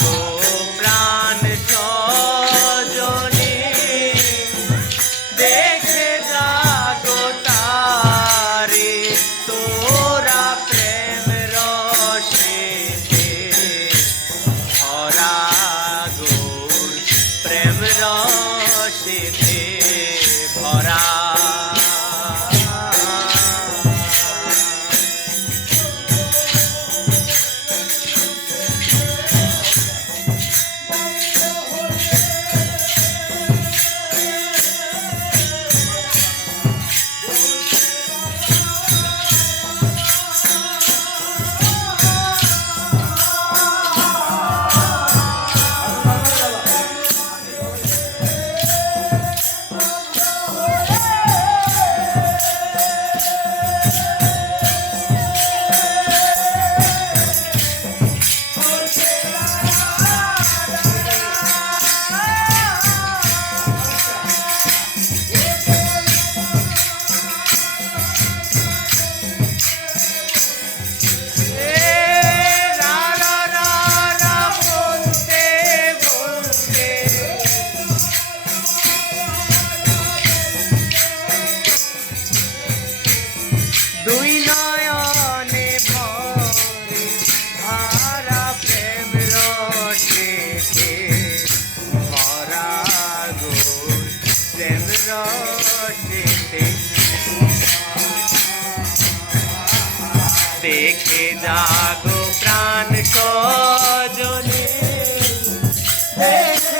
গো প্রাণ সজনী। দেখে জাগো তারে তোরা প্রেম রসেতে। ভরা গো প্রেম রসেতে। প্রেম রসেতে দেখে জাগো প্রাণ সজনে দেখে